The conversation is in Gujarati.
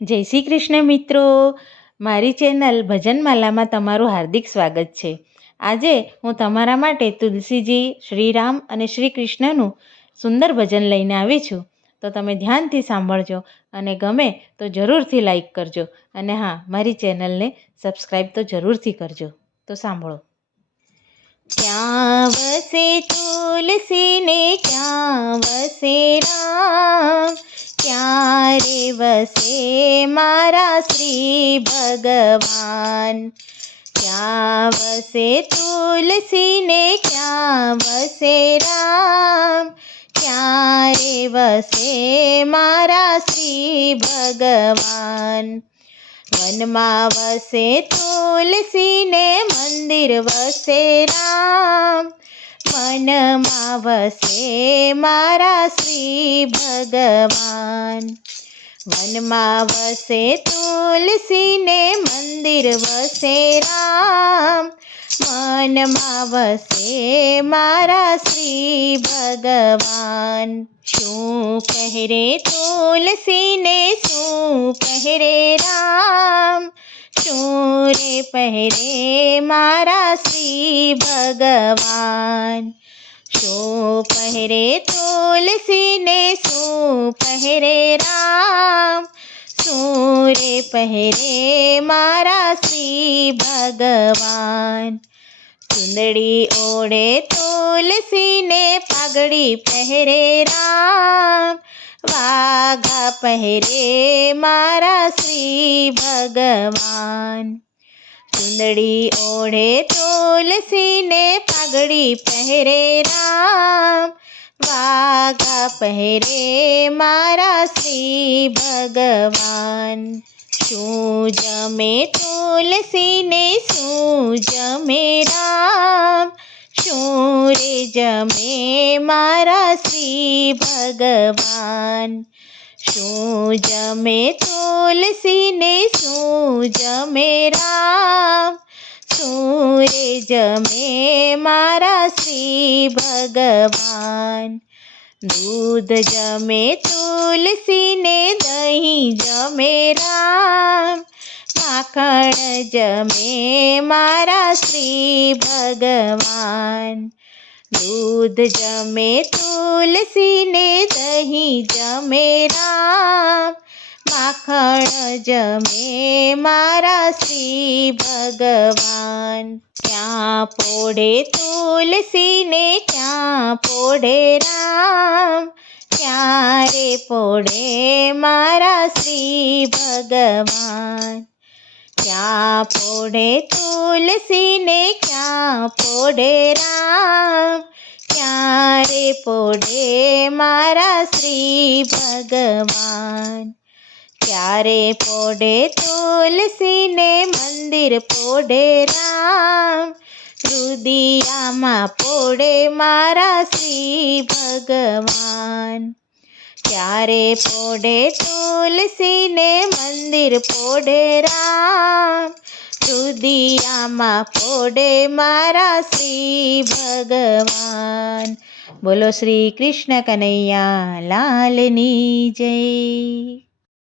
જય શ્રી કૃષ્ણ મિત્રો, મારી ચેનલ ભજનમાલામાં તમારું હાર્દિક સ્વાગત છે. આજે હું તમારા માટે તુલસીજી, શ્રીરામ અને શ્રી કૃષ્ણનું સુંદર ભજન લઈને આવી છું. તો તમે ધ્યાનથી સાંભળજો અને ગમે તો જરૂરથી લાઈક કરજો અને હા, મારી ચેનલને સબસ્ક્રાઈબ તો જરૂરથી કરજો. તો સાંભળો. ક્યાં વસે તુલસી ને ક્યાં વસે રામ, ક્યાં રે વસે મારા શ્રી ભગવાન. ક્યાં વસે તુલસી ને ક્યાં વસે રામ, ક્યાં રે વસે મારા શ્રી ભગવાન. વનમાં વસે તુલસી ને મંદિર વસે રામ, મનમાં વસે મારા શ્રી ભગવાન. વનમાં વસે તુલસી ને મંદિર વસે રામ, મનમાં વસે મારા શ્રી ભગવાન. શું પહેરે તુલસી ને શું પહેરે રામ, શું રે પહેરે મારા શ્રી ભગવાન. શું પહેરે તુલસી ને શું પહેરે રામ, શું રે પહેરે મારા શ્રી ભગવાન. ચુંદડી ઓળે તુલસી ને પાઘડી પહેરે રામ, વાઘા પહેરે મારા શ્રી ભગવાન. ચુંદડી ઓળે તુલસી ને પાઘડી પહેરે રામ, વાઘા પહેરે મારા શ્રી ભગવાન. શું જમે તુલસી ને શું જમે રામ, શું રે જમે મારા શ્રી ભગવાન. શું જમે તુલસી ને શું જમે રામ, શું રે જમે મારા શ્રી ભગવાન. દૂધ જમે તુલસી ને દહીં જમે રામ, માખણ જમે મારા શ્રી ભગવાન. દૂધ જમે તુલસી ને દહીં જમે રામ, માખણ જમે મારા શ્રી ભગવાન. ક્યાં પોઢે તુલસી ને ક્યાં પોઢે રામ, ક્યાં રે પોઢે મારા શ્રી ભગવાન. ક્યાં પોઢે તુલસી ને ક્યાં પોઢે રામ, ક્યાં રે પોઢે મારા શ્રી ભગવાન. ક્યારે પોઢે તુલસી ને મંદિર પોઢે રામ, રુદિયામાં પોઢે મારા શ્રી ભગવાન. ક્યારે પોઢે તુલસી ને મંદિર પોઢે રામ, રુદિયામાં પોઢે મારા શ્રી ભગવાન. બોલો શ્રી કૃષ્ણ કનૈયા લાલની જય.